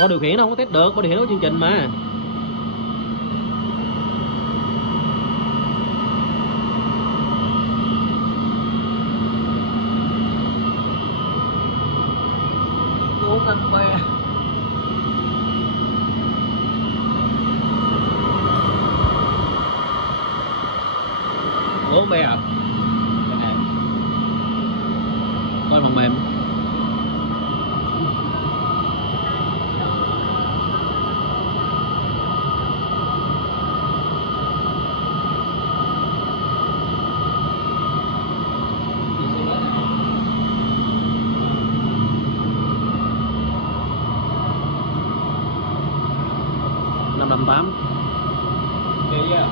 Bộ điều khiển nó không có test được, bộ điều khiển nó có chương trình mà. Uống năm bia. Uống bia à? Coi phần mềm. Năm 58. Yeah.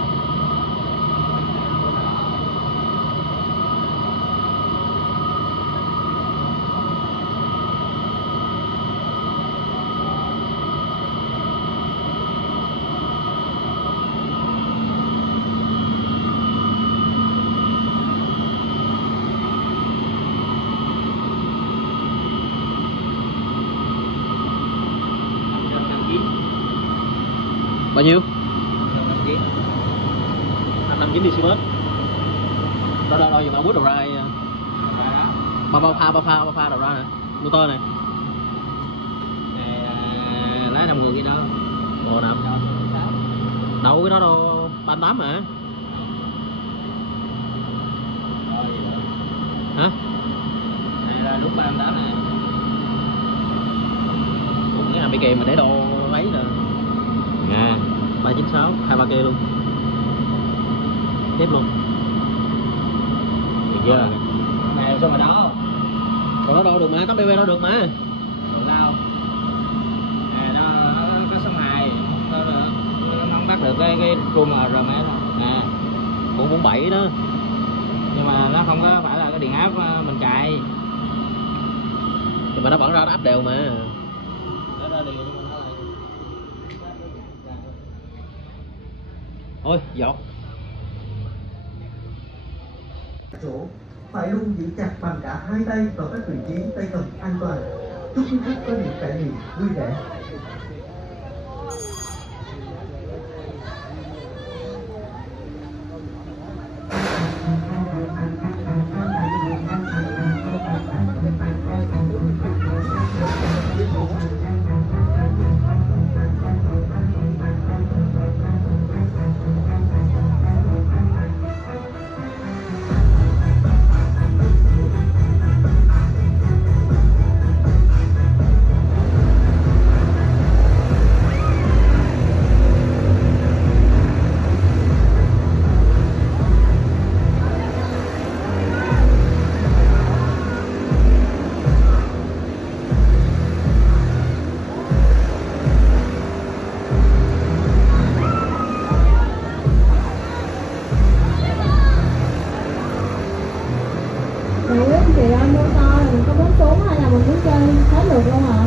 559. Bao nhiêu? 559. 559 đi siêu bớt. Đâu giờ mà bút đầu ra. Bao pha đầu ra nè. Motor này. Lá đồng hồ kia đâu? Ồ nè. Đâu cái đó đâu 38 mà. Hả? Này là đúng 38 này. Cũng cái hàm bị kèm mà để đồ lấy nè. Nè, 396, 23 kia luôn. Tiếp luôn. Được chưa? Này sao mà đó? Còn nó đâu được mà, tấm BB đâu được mà. Còn lao. Nè nó có số 2. Nó không bắt được cái rung RMS đâu. Nè. 447 đó. Nhưng mà nó không có phải là cái điện áp mình cài. Nhưng mà nó vẫn ra áp đều mà. Nó ra đều nhưng mà nó lại. Thôi, dọc. Chỗ phải luôn giữ chặt bằng cả hai tay vào các vị trí tay cầm an toàn. Chúc quý khách có những trải nghiệm vui vẻ. Chị ơi, mua to là mình có muốn trốn hay là mình muốn chơi hết được luôn hả?